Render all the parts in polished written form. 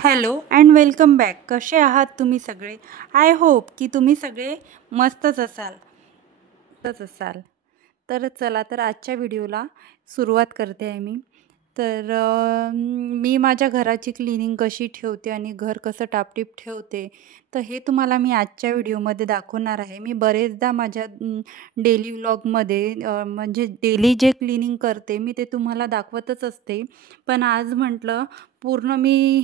Hello and welcome back. कसे आहात तुम्ही सगळे? आय होप की तुम्ही सगळे मस्तच असाल. तर चला तर आजच्या व्हिडिओला सुरुवात करते आहे मी. तर मी माझ्या घराची क्लिनिंग कशी ठेवते आणि घर कसं टापटीप ठेवते, तर हे तुम्हाला मी आजच्या व्हिडिओमध्ये दाखवणार आहे. मी बरेचदा माझ्या डेली व्लॉगमध्ये म्हणजे डेली जे क्लिनिंग करते मी ते तुम्हाला दाखवतच असते. पण आज म्हटलं पूर्ण मी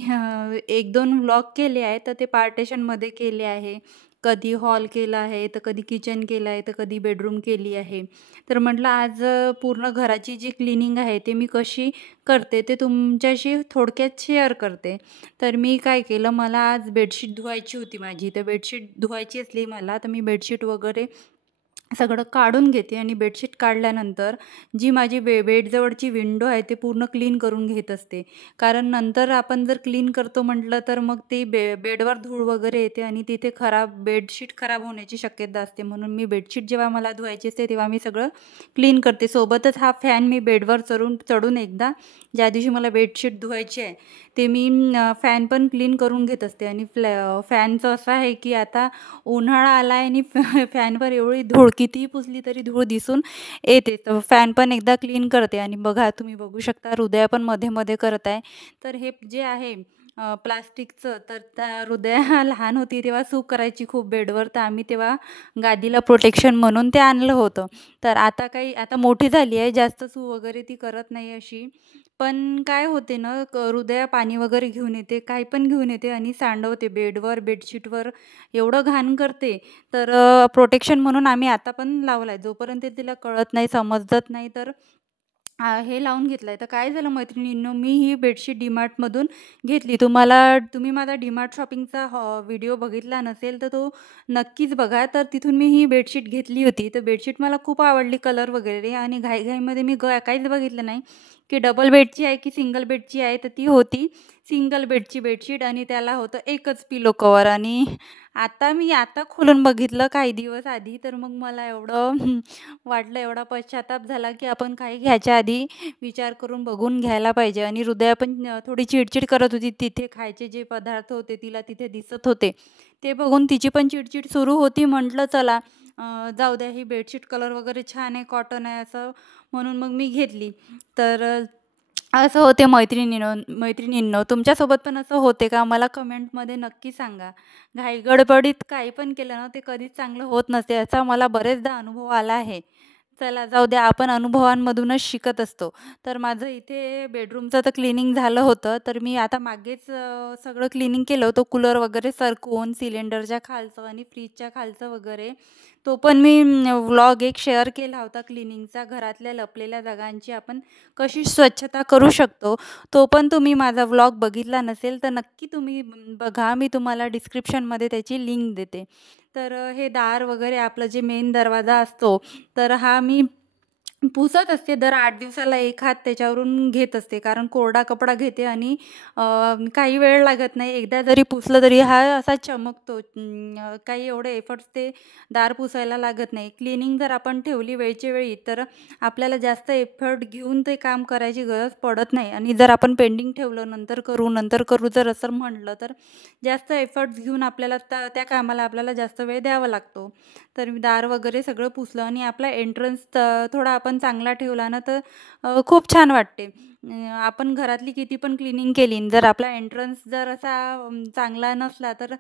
1-2 व्लॉग केले आहे, तर ते पार्टेशनमध्ये केले आहे. कधी हॉल केला आहे, तर कधी किचन केलं आहे, तर कधी बेडरूम केली आहे. तर म्हटलं आज पूर्ण घराची जी क्लिनिंग आहे ते मी कशी करते ते तुमच्याशी थोडक्यात शेअर करते. तर मी काय केलं, मला आज बेडशीट धुवायची होती माझी. तर बेडशीट धुवायची असली मला, तर मी बेडशीट वगैरे सगळं काढून घेते आणि बेडशीट काढल्यानंतर जी माझी बेडजवळची विंडो आहे ते पूर्ण क्लीन करून घेत असते. कारण नंतर आपण जर क्लीन करतो म्हटलं तर मग ते बेडवर धूळ वगैरे येते आणि तिथे बेडशीट खराब होण्याची शक्यता असते. म्हणून मी बेडशीट जेव्हा मला धुवायची असते तेव्हा मी सगळं क्लीन करते. सोबतच हा फॅन मी बेडवर चढून एकदा ज्या दिवशी मला बेडशीट धुवायची आहे ते मी फॅन पण क्लीन करून घेत असते. आणि फॅनचं असं आहे की आता उन्हाळा आला आहे आणि फॅनवर एवढी धूळ कितीही पुसली तरी धूळ दिसून येते. तर फॅन पण एकदा क्लीन करते. आणि बघा, तुम्ही बघू शकता हृदया पण मध्ये मध्ये करत आहे. तर हे जे आहे प्लास्टिकचं, तर त्या हृदया लहान होती तेव्हा सू करायची खूप बेडवर, तर आम्ही तेव्हा गादीला प्रोटेक्शन म्हणून ते आणलं होतं. तर आता मोठी झाली आहे, जास्त सू वगैरे ती करत नाही अशी. पण काय होते ना, हृदया पाणी वगैरे घेऊन येते, काही पण घेऊन येते आणि सांडवते बेडवर बेडशीटवर, एवढं घाण करते. तर प्रोटेक्शन म्हणून आम्ही आता पण लावला आहे. जोपर्यंत तिला कळत नाही, समजत नाही, तर हे लावून घेतलं आहे. तर काय झालं मैत्रिणींनो, मी ही बेडशीट डीमार्टमधून घेतली. तुम्ही माझा डीमार्ट शॉपिंगचा व्हिडिओ बघितला नसेल तर तो नक्कीच बघा. तर तिथून मी ही बेडशीट घेतली होती. तर बेडशीट मला खूप आवडली, कलर वगैरे. आणि घाईघाईमध्ये मी काहीच बघितलं नाही की डबल बेडची आहे की सिंगल बेडची आहे. तर ती होती सिंगल बेडची बेडशीट आणि त्याला होतं एकच पिलो कवर. आणि आता खोलून बघितलं काही दिवस आधी, तर मग मला एवढं वाटलं, एवढा पश्चाताप झाला की आपण काही घ्यायच्या आधी विचार करून बघून घ्यायला पाहिजे. आणि हृदया पण थोडी चिडचिड करत होती. तिथे खायचे जे पदार्थ होते तिला तिथे दिसत होते, ते बघून तिची पण चिडचिड सुरू होती. म्हटलं चला जाऊ द्या, ही बेडशीट कलर वगैरे छान आहे, कॉटन आहे असं म्हणून मग मी घेतली. तर असं होते मैत्रिणींनो, तुमच्यासोबत पण असं होते का? मला कमेंटमध्ये नक्की सांगा. घाईगडबडीत काही पण केलं ना, ते कधीच चांगलं होत नसते, याचा मला बरेचदा अनुभव आला आहे. चला जाऊ द्या, आपण अनुभवांमधूनच शिकत असतो. तर माझं इथे बेडरूमचं तर क्लिनिंग झालं होतं. तर मी आता मागेच सगळं क्लिनिंग केलं होतं, कूलर वगैरे सरकवून, सिलेंडरच्या खालचं आणि फ्रीजच्या खालचं वगैरे. तो पण मी व्लॉग एक शेअर केला होता क्लिनिंगचा. घरातल्या लपलेल्या जागांची आपण कशी स्वच्छता करू शकतो, तो पण तुम्ही माझा व्लॉग बघितला नसेल तर नक्की तुम्ही बघा. मी तुम्हाला डिस्क्रिप्शनमध्ये त्याची लिंक देते. तर हे दार वगैरे, आपलं जे मेन दरवाजा असतो, तर हा मी पुसत असते. दर 8 दिवसाला एक हात त्याच्यावरून घेत असते, कारण कोरडा कपडा घेते आणि काही वेळ लागत नाही. एकदा जरी पुसलं तरी हा असा चमकतो. काही एवढे एफर्ट्स ते दार पुसायला लागत नाही. क्लिनिंग जर आपण ठेवली वेळच्या वेळी, तर आपल्याला जास्त एफर्ट घेऊन ते काम करायची गरज पडत नाही. आणि जर आपण पेंडिंग ठेवलं, नंतर करू जर असं म्हटलं, तर जास्त एफर्ट्स घेऊन आपल्याला त्या कामाला आपल्याला जास्त वेळ द्यावा लागतो. तर मी दार वगैरे सगळं पुसलं आणि आपला एंट्रन्स थोडा आपण चांगला ठेवला ना, तर खूप छान वाटते. आपण घरातली किती पण क्लिनिंग केली, जर आपला एंट्रन्स जर असा चांगला नसला, तर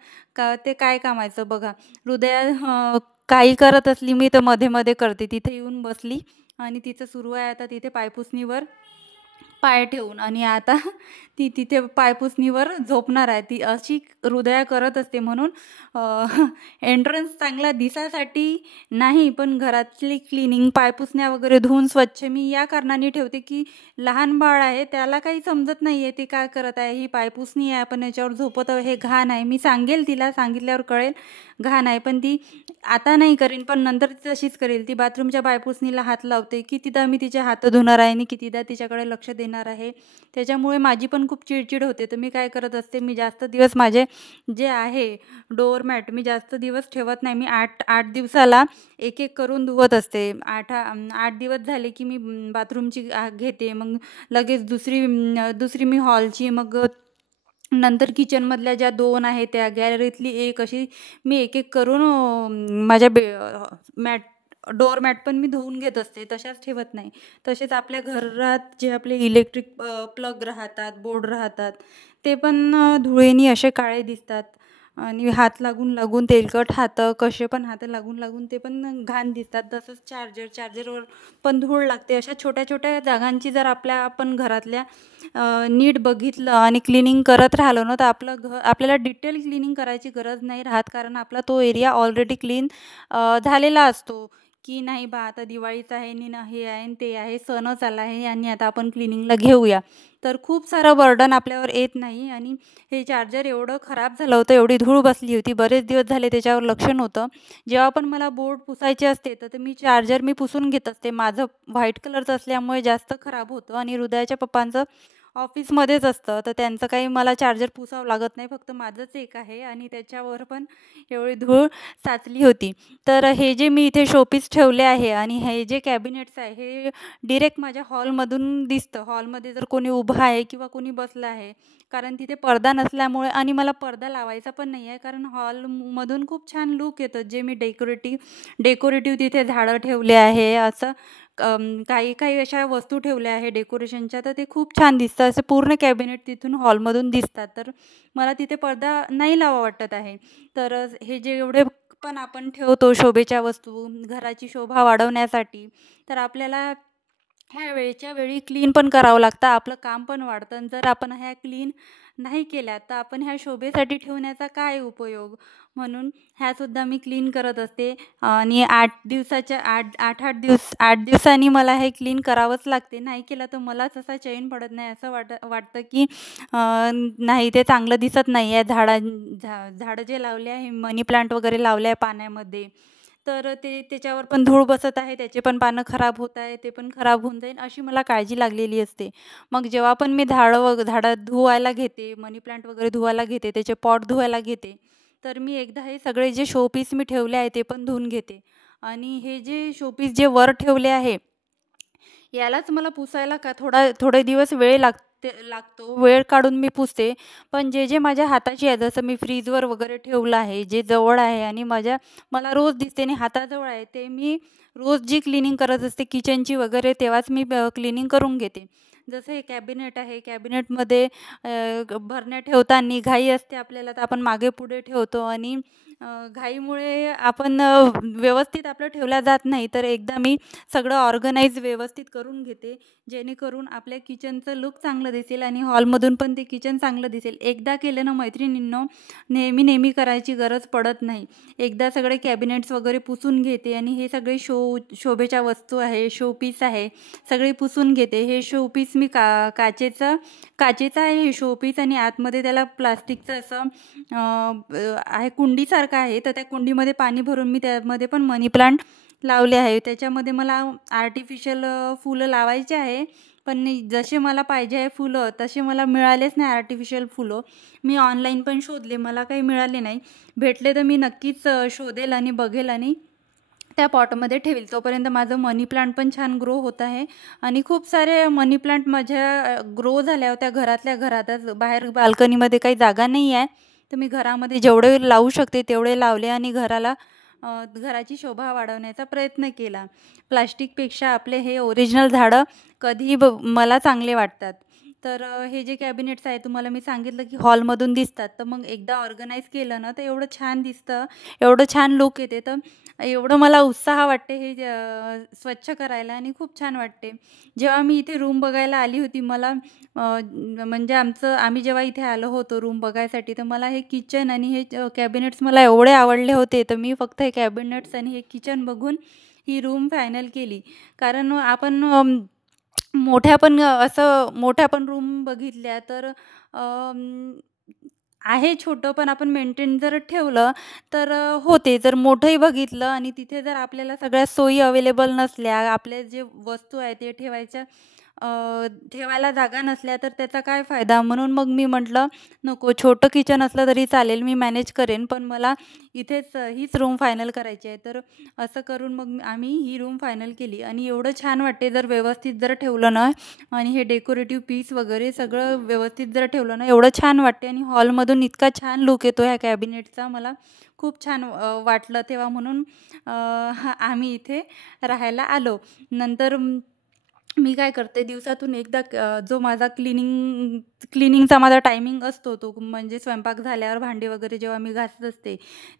ते काय कामायचं बघा. हृदया काही करत असली मी, तर मध्ये मध्ये करते. तिथे येऊन बसली आणि तिचं सुरू आहे आता तिथे पायपुसणीवर पाय ठेवून. आणि आता ती तिथे पायपुसणीवर झोपणार आहे. ती अशी हृदया करत असते. म्हणून एंट्रन्स चांगला दिसासाठी नाही, पण घरातली क्लिनिंग, पायपुसण्या वगैरे धुवून स्वच्छ मी या कारणाने ठेवते की लहान बाळ आहे, त्याला काही समजत नाही आहे ते काय करत आहे. ही पायपुसणी आहे, आपण याच्यावर झोपत आहे, हे घाण आहे. मी सांगेल तिला, सांगितल्यावर कळेल घाण आहे, पण ती आता नाही करीन, पण नंतर ती तशीच करेल. ती बाथरूमच्या पायपुसणीला हात लावते. कितीदा मी तिचे हात धुणार आहे आणि कितीदा तिच्याकडे लक्ष देणार आहे. त्याच्यामुळे माझी पण खूप चिडचिड होते. तर मी काय करत असते, मी जास्त दिवस माझे जे आहे डोअरमॅट मी जास्त दिवस ठेवत नाही. मी 8 दिवसाला एक एक करून धुवत असते. 8 दिवस झाले की मी बाथरूमची घेते, मग लगेच दुसरी मी हॉलची, मग नंतर किचनमधल्या ज्या 2 आहेत त्या, गॅलरीतली एक, अशी मी एक-एक करून माझ्या मॅट डोअरमॅट पण मी धुवून घेत असते, तशाच ठेवत नाही. तसेच आपल्या घरात जे आपले इलेक्ट्रिक प्लग राहतात, बोर्ड राहतात, ते पण धुळेनी असे काळे दिसतात आणि हात लागून तेलकट हातं, कसे पण हातं लागून ते पण घाण दिसतात. तसंच चार्जरवर पण धूळ लागते. अशा छोट्या-छोट्या जागांची जर आपण घरातल्या नीट बघितलं आणि क्लिनिंग करत राहिलो ना, तर आपल्याला डिटेल क्लिनिंग करायची गरज नाही राहत, कारण आपला तो एरिया ऑलरेडी क्लीन झालेला असतो. की नाही बा, आता दिवाळीचं आहे आणि हे आहे आणि ते आहे, सणच आला आहे आणि आता आपण क्लिनिंगला घेऊया. तर खूप सारं बर्डन आपल्यावर येत नाही. आणि हे चार्जर एवढं खराब झालं होतं, एवढी धूळ बसली होती, बरेच दिवस झाले त्याच्यावर लक्ष नव्हतं. जेव्हा पण मला बोर्ड पुसायचे असते तर मी चार्जर पुसून घेत असते. माझं व्हाईट कलरचं असल्यामुळे जास्त खराब होतं आणि हृदयाच्या पप्पांचं ऑफिसमध्येच असतं, तर त्यांचं काही मला चार्जर पुसावं लागत नाही. फक्त माझंच एक आहे आणि त्याच्यावर पण एवढी धूळ साचली होती. तर हे जे मी इथे शोपीस ठेवले आहे आणि हे जे कॅबिनेट्स आहे, हे डिरेक्ट माझ्या हॉलमधून दिसतं. हॉलमध्ये जर कोणी उभं आहे किंवा कोणी बसलं आहे, कारण तिथे पडदा नसल्यामुळे, आणि मला पडदा लावायचा पण नाही आहे, कारण हॉलमधून खूप छान लूक येतं. जे मी डेकोरेटिव्ह तिथे झाडं ठेवले आहे, असं काही काही अशा वस्तू ठेवल्या आहे डेकोरेशनच्या, तर ते खूप छान दिसतं. असे पूर्ण कॅबिनेट तिथून हॉलमधून दिसतात. तर मला तिथे पडदा नाही लावा वाटत आहे. तर हे जे एवढे पण आपण ठेवतो शोभेच्या वस्तू घराची शोभा वाढवण्यासाठी, तर आपल्याला ह्या वेळच्या वेळी क्लीन पण करावं लागतं. आपलं काम पण वाढतं आणि जर आपण ह्या क्लीन नाही केल्या तर आपण ह्या शोभेसाठी ठेवण्याचा काय उपयोग? म्हणून ह्यासुद्धा मी क्लीन करत असते. आणि 8 दिवसांनी मला हे क्लीन करावंच लागते. नाही केलं तर मलाच असा चैन पडत नाही. असं वाटतं की नाही, ते चांगलं दिसत नाही आहे. झाडं जे लावले आहे, मनी प्लांट वगैरे लावले आहे पाण्यामध्ये, तर त्याच्यावर पण धूळ बसत आहे, त्याचे पण पानं खराब होत आहे, ते पण खराब होऊन जाईल, अशी मला काळजी लागलेली असते. मग जेव्हा पण मी झाडं धुवायला घेते, मनी प्लांट वगैरे धुवायला घेते, त्याचे पॉट धुवायला घेते, तर मी एकदा हे सगळे जे शोपीस मी ठेवले आहे ते पण धुवून घेते. आणि हे जे शोपीस जे वर ठेवले आहे, यालाच मला पुसायला थोडे दिवस लागतो. वेळ काढून मी पुसते. पण जे माझ्या हाताची आहे, जसं मी फ्रीजवर वगैरे ठेवलं आहे, जे जवळ आहे आणि मला रोज दिसते आणि हाताजवळ आहे, ते मी रोज जी क्लिनिंग करत असते किचनची वगैरे, तेव्हाच मी क्लिनिंग करून घेते. जसं हे कॅबिनेट आहे, कॅबिनेटमध्ये भरण्या ठेवताना घाई असते आपल्याला, तर आपण मागे पुढे ठेवतो आणि घाईमुळे आपण व्यवस्थित आपलं ठेवल्या जात नाही. तर एकदा मी सगळं ऑर्गनाइज व्यवस्थित करून घेते, जेणेकरून आपल्या किचनचं लूक चांगलं दिसेल आणि हॉलमधून पण ते किचन चांगलं दिसेल. एकदा केलं ना मैत्रिणींनो, नेहमी करायची गरज पडत नाही. एकदा सगळे कॅबिनेट्स वगैरे पुसून घेते आणि हे सगळे शोभेच्या वस्तू आहे, शोपीस आहे, सगळे पुसून घेते. हे शोपीस मी काचेचं आहे हे शोपीस, आणि आतमध्ये त्याला प्लास्टिकचं असं आहे, कुंडीसारखं आहे. तर त्या कुंडीमध्ये पाणी भरून मी त्यामध्ये पण मनी प्लांट लावले आहे. त्याच्यामध्ये मला आर्टिफिशियल फुलं लावायचे आहे, पण जसे मला पाहिजे आहे फुलं तसे मला मिळालेच नाही आर्टिफिशियल फुलं. मी ऑनलाईन पण शोधले, मला काही मिळाले नाही. भेटले तर मी नक्कीच शोधेल आणि बघेल आणि त्या पॉटमध्ये ठेवेल. तोपर्यंत माझं मनी प्लांट पण छान ग्रो होत आहे. आणि खूप सारे मनी प्लांट माझ्या ग्रो झाल्या होत्या घरातल्या घरातच. बाहेर बाल्कनीमध्ये काही जागा नाही आहे, तर मी घरामध्ये जेवढे लावू शकते तेवढे लावले आणि घराची शोभा वाढवण्याचा प्रयत्न केला. प्लास्टिकपेक्षा आपले हे ओरिजिनल झाडं कधीही मला चांगले वाटतात. तर हे जे कॅबिनेट्स आहे, तुम्हाला मी सांगितलं की हॉलमधून दिसतात, तर मग एकदा ऑर्गनाईज केलं ना, तर एवढं छान दिसतं, एवढं छान लूक येते. तर एवढं मला उत्साह वाटते हे स्वच्छ करायला आणि खूप छान वाटते. जेव्हा मी इथे रूम बघायला आली होती, मला म्हणजे आम्ही जेव्हा इथे आलो होतो रूम बघायसाठी, तर मला हे किचन आणि हे कॅबिनेट्स मला एवढे आवडले होते, तर मी फक्त हे कॅबिनेट्स आणि हे किचन बघून ही रूम फायनल केली. कारण आपण मोठ्या पण रूम बघितल्या तर आहे छोटं, पण आपण मेंटेन जर ठेवलं तर होते. जर मोठंही बघितलं आणि तिथे जर आपल्याला सगळ्या सोयी अवेलेबल नसल्या, आपले जे वस्तू आहे ते ठेवायच्या ठेवायला जागा नसल्या तर त्याचा काय फायदा. म्हणून मग मी म्हटलं नको, छोटं किचन असलं तरी चालेल, मी मॅनेज करेन, पण मला इथेच हीच रूम फायनल करायची आहे. तर असं करून मग आम्ही ही रूम फायनल केली. आणि एवढं छान वाटते जर व्यवस्थित जर ठेवलं ना, आणि हे डेकोरेटिव्ह पीस वगैरे सगळं व्यवस्थित जर ठेवलं ना, एवढं छान वाटते. आणि हॉलमधून इतका छान लुक येतो ह्या कॅबिनेटचा, मला खूप छान वाटलं तेव्हा. म्हणून आम्ही इथे राहायला आलो. नंतर मी काय करते, दिवसातून एकदा जो माझा क्लिनिंगचा माझा टायमिंग असतो, तो म्हणजे स्वयंपाक झाल्यावर भांडी वगैरे जेव्हा मी घासत असते,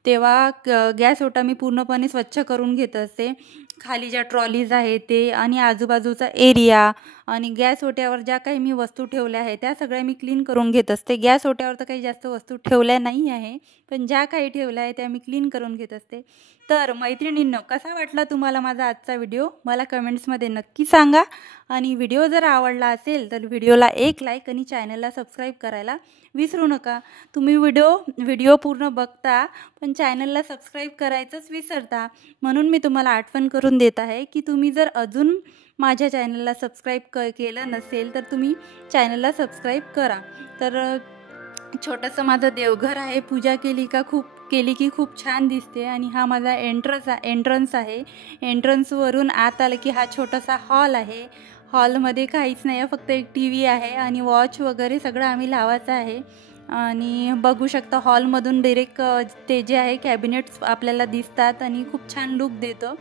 तेव्हा गॅस ओटा मी पूर्णपणे स्वच्छ करून घेत असते. खाली ज्या ट्रॉलीज आहे ते, आणि आजूबाजूचा एरिया, आणि गॅस ओट्यावर ज्या काही मी वस्तू ठेवल्या आहे त्या सगळ्या मी क्लीन करून घेत असते. गॅस ओट्यावर तर काही जास्त वस्तू ठेवल्या नाही आहे, पण ज्या काही ठेवल्या आहे त्या मी क्लीन करून घेत असते. तर मैत्रिणींनो, कसा वाटला तुम्हाला माझा आजचा व्हिडिओ, मला कमेंट्समध्ये नक्की सांगा. आणि व्हिडिओ जर आवडला असेल तर व्हिडिओला एक लाईक आणि चॅनलला सबस्क्राईब करायला विसरू नका. तुम्ही व्हिडिओ पूर्ण बघता पण चॅनलला सबस्क्राईब करायचंच विसरता. म्हणून मी तुम्हाला आठवण करून देत आहे की तुम्ही जर अजून माझ्या चॅनलला सबस्क्राईब केलं नसेल तर तुम्ही चॅनलला सबस्क्राईब करा. तर छोटंसं माझं देवघर आहे, पूजा केली की खूप छान दिसते. आणि हा माझा एंट्रन्स आहे. एंट्रन्सवरून आत आलं की हा छोटासा हॉल आहे. हॉलमध्ये काहीच नाही आहे, फक्त एक टी व्ही आहे आणि वॉच वगैरे सगळं आम्ही लावायचं आहे. आणि बघू शकता हॉलमधून डायरेक्ट ते जे आहे कॅबिनेट्स आपल्याला दिसतात आणि खूप छान लुक देतं.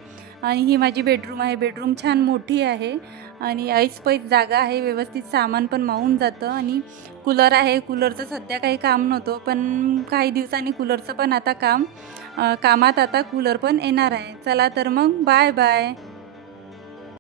आणि ही माझी बेडरूम आहे. बेडरूम छान मोठी आहे आणि ऐसपैस जागा आहे, व्यवस्थित सामान पण मावून जातं. आणि कूलर आहे. कूलरचं सध्या काही काम नव्हतं, पण काही दिवसांनी कूलरचं पण आता कामात आता कूलर पण येणार आहे. चला तर मग बाय बाय.